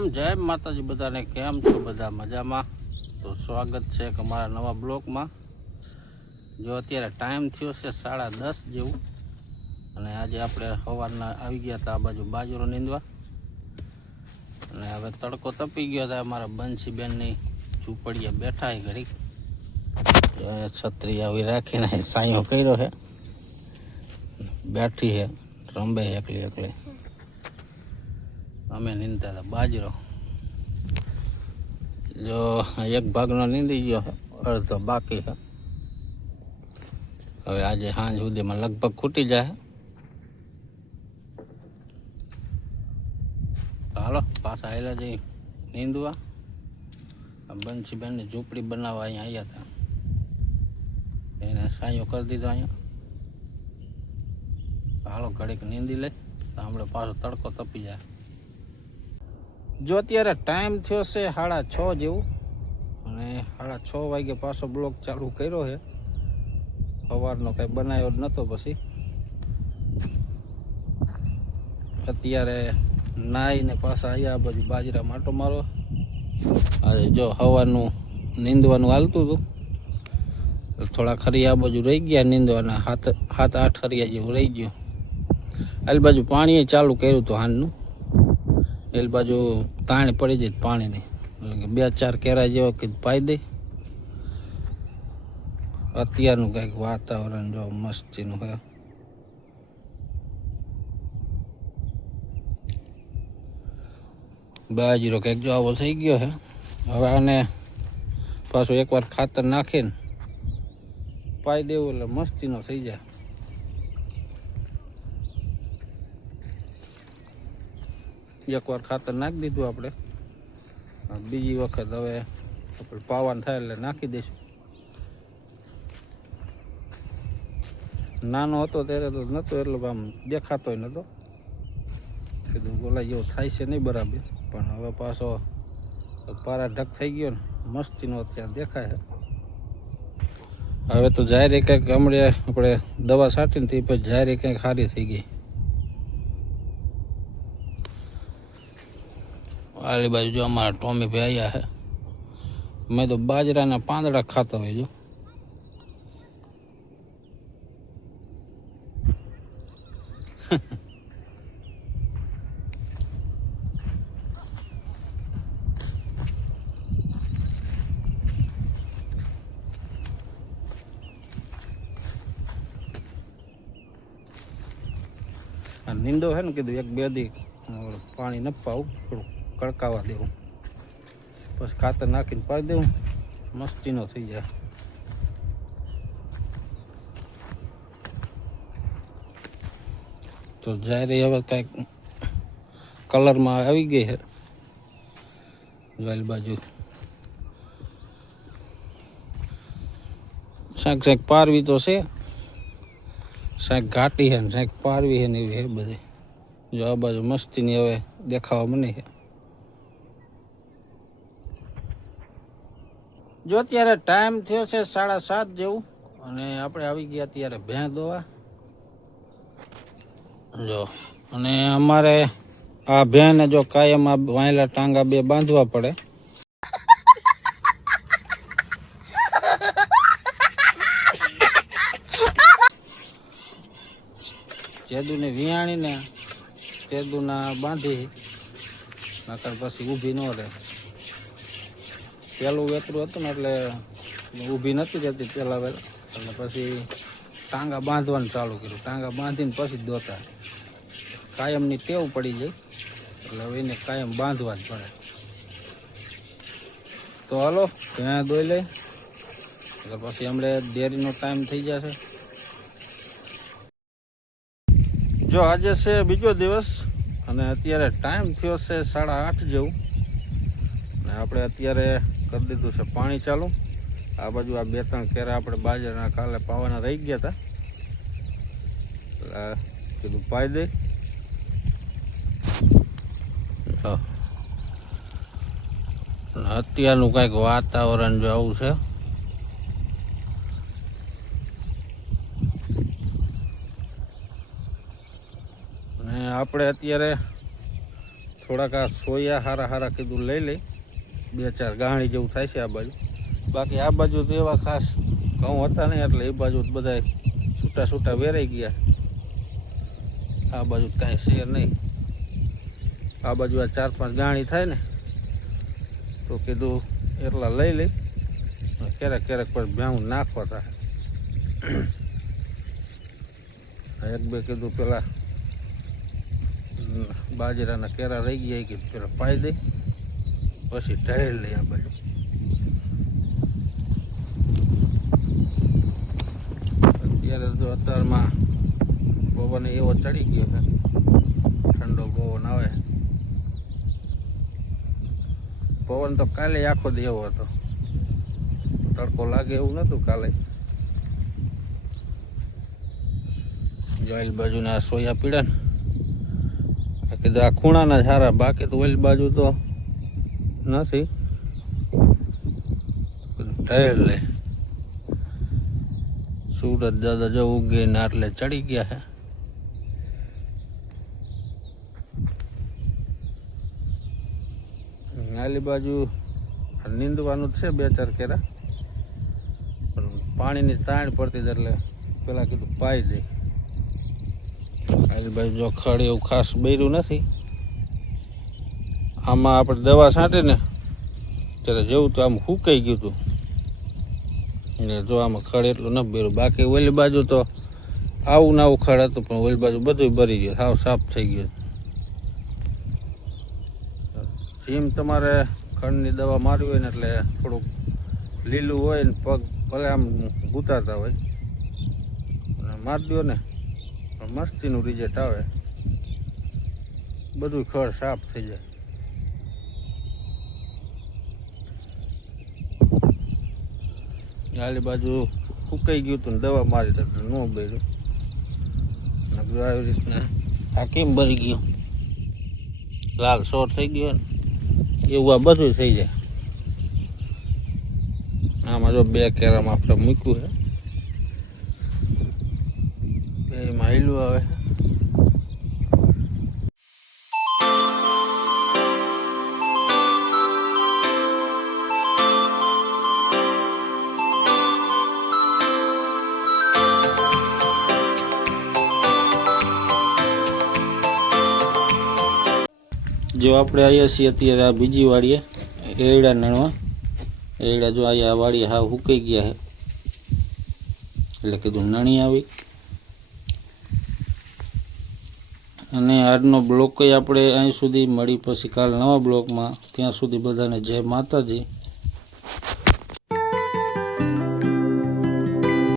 રામ જય માતાજી બધાને કેમ છો બધા મજામાં તો સ્વાગત છે અમારા નવા બ્લોગમાં જો અત્યારે ટાઈમ થયો છે 10:30 જેવું અને આજે આપણે સવારના આવી ગયા હતા આ બાજુ બાજરો નીંદવા અને હવે તડકો તપી ગયો હતા અમારા બંસીબેનની ઝૂંપડીએ બેઠા હે ઘડી છત્રી આવી રાખીને સાયો કર્યો છે બેઠી છે રંબે એકલી એકલી અમે નીંદતા હતા બાજરો જો એક ભાગનો નીંદી ગયો છે અડધો બાકી છે હવે આજે સાંજ સુધીમાં લગભગ ખૂટી જાય હાલો પાછા આવેલા જઈ નીંદવા બંસીબેનની ઝૂંપડી બનાવવા અહીંયા આવ્યા હતા એને સાયો કરી દીધો અહીંયા હાલો ઘડીક નીંદી લઈ આપણે પાછો તડકો તપી જાય જો અત્યારે ટાઈમ થયો છે 6:30 જેવું અને 6:30 વાગે પાછો બ્લોગ ચાલુ કર્યો છે સવારનો કંઈ બનાવ્યો જ નહોતો પછી અત્યારે નાહીને પાછા આવ્યા આ બાજુ બાજરા માટો મારો આજે જો સવારનું નીંદવાનું હાલતું હતું થોડા ખરી આ બાજુ રહી ગયા નીંદવાના 7-8 ખરિયા જેવું રહી ગયું આ બાજુ પાણી ચાલુ કર્યું હતું હાંજનું એ બાજુ તાણ પડી જાય પાણીની એટલે 2-4 કેરા જેવો કે પાઈ દે અત્યારનું કંઈક વાતાવરણ જો મસ્તીનું છે બાજરો કંઈક જો આવો થઈ ગયો છે હવે આને પાછું એકવાર ખાતર નાખીને પાઈ દેવું એટલે મસ્તીનો થઈ જાય એકવાર ખાતર નાખી દીધું આપણે બીજી વખત હવે આપણે પાવાનું થાય એટલે નાખી દઈશું નાનો હતો ત્યારે તો નહોતો એટલો આમ દેખાતોય નહોતો કીધું બોલા જેવો થાય છે નહીં બરાબર પણ હવે પાછો પારા ઢક થઈ ગયો ને મસ્તીનો અત્યારે દેખાય છે હવે તો જાહેરી કંઈક હમણાં આપણે દવા છાંટીને તે પછી જાહેરી કંઈક સારી થઈ ગઈ આલી બાજુ જો અમારા ટોમી ભાઈ આવ્યા છે મેં તો બાજરાના પાંદડા ખાતા હોય જો નીંદો છે ને કીધું 1-2 દી પાણી ન પાવું થોડું કડકાવા દેવું પછી ખાતર નાખીને પાડી દેવું મસ્તીનો થઈ જાય તો જાહેરી હવે કાંઈક કલરમાં આવી ગઈ છે વાલી બાજુ શાક પારવી તો છે શાક ઘાટી છે ને શાક પારવી છે ને એવી છે બધી જો આ બાજુ મસ્તીની હવે દેખાવા મને છે જો અત્યારે ટાઈમ થયો છે 7:30 જેવું અને આપણે આવી ગયા અત્યારે ભેં દોવા જો અને અમારે આ ભેંને જો કાયમ આ વાયલા ટાંગા 2 બાંધવા પડે જેદુને વિયાણીને તેદુના બાંધી નકર પછી ઊભી ન રહે પેલું વેતરું હતું ને એટલે ઊભી નથી રહેતી પેલા વેલા એટલે પછી ટાંગા બાંધવાનું ચાલુ કર્યું ટાંગા બાંધીને પછી દોતા કાયમની ટેવ પડી જાય એટલે હવે એને કાયમ બાંધવા જ પડે તો હાલો ત્યાં દોઈ લે એટલે પછી હમણાં ડેરીનો ટાઈમ થઈ જશે જો આજે છે બીજો દિવસ અને અત્યારે ટાઈમ થયો છે 8:30 જેવું અને આપણે અત્યારે કરી દીધું છે પાણી ચાલુ આ બાજુ આ 2-3 કેરા આપણે બાજરાના કાલે પાવાના રહી ગયા હતા કીધું પાઈ દે અત્યારનું કંઈક વાતાવરણ જો આવું છે અને આપણે અત્યારે થોડાક આ સોયા હારા હારા કીધું લઈ લઈ, 2-4 ગાંહણી જેવું થાય છે આ બાજુ. બાકી આ બાજુ તો એવા ખાસ ઘઉં હતા નહીં, એટલે એ બાજુ બધા છૂટા છૂટા વેરાઈ ગયા. આ બાજુ કાંઈ છે નહીં. આ બાજુ આ 4-5 ગાંહણી થાય ને તો કીધું એટલા લઈ લઈ, ક્યારેક ક્યારેક પર ભેહું નાખવા થાય. 1-2 કીધું પેલા બાજરાના કેરા રહી ગયા કે પેલા પાઈ દઈ, પછી ઢાળ લઈ આ બાજુ. અત્યારે જો અત્યારમાં પવન એવો ચડી ગયો છે, ઠંડો પવન આવે. પવન તો કાલે આખો દી એવો હતો, તડકો લાગે એવું નહોતું કાલે. જોઈલ બાજુના આ સોયા પીડા ને કીધું આ ખૂણાના સારા, બાકી તો ઓલી બાજુ તો નથી. ઢેર લે સુરત દાદા જો ઉગીને આટલે ચડી ગયા છે. આલી બાજુ નીંદવાનું જ છે 2-4 કેરા, પણ પાણીની તાણ પડતી એટલે પેલા કીધું પાઈ દઈ. આલી બાજુ જો ખડ એવું ખાસ બૈરું નથી. આમાં આપણે દવા છાંટી ને ત્યારે જેવું તો આમ સુકાઈ ગયું હતું ને, જો આમાં ખડ એટલું ન બૈરું. બાકી ઓલી બાજુ તો આવું ને આવું ખડ હતું, પણ ઓલી બાજુ બધું ભરી ગયું, સાવ સાફ થઈ ગયું. જેમ તમારે ખડની દવા મારવી હોય ને એટલે થોડુંક લીલું હોય ને પગ ભલે આમ ગુતાતા હોય અને મારી દો ને મસ્તીનું રિઝલ્ટ આવે, બધું ખડ સાફ થઈ જાય. આલી બાજુ સુકાઈ ગયું હતું ને દવા મારી તો ન બળ્યું. આવી રીતના આ કેમ ભરી ગયું, લાલ સોર થઈ ગયો ને એવું આ બધું થઈ જાય. આમાં જો 2 કેરામાં આપણે મૂક્યું છે, એમાં હેલું આવે. જો આપણે આવ્યા છીએ અત્યારે આ બીજી વાડીએ એરડા નણવા. એરડા જો અહીંયા વાડીએ હાવ સુકાઈ ગયા છે, એટલે કીધું નણી આવી. અને આજનો બ્લોક આપણે અહીં સુધી મળી, પછી કાલ નવા બ્લોકમાં. ત્યાં સુધી બધાને જય માતાજી.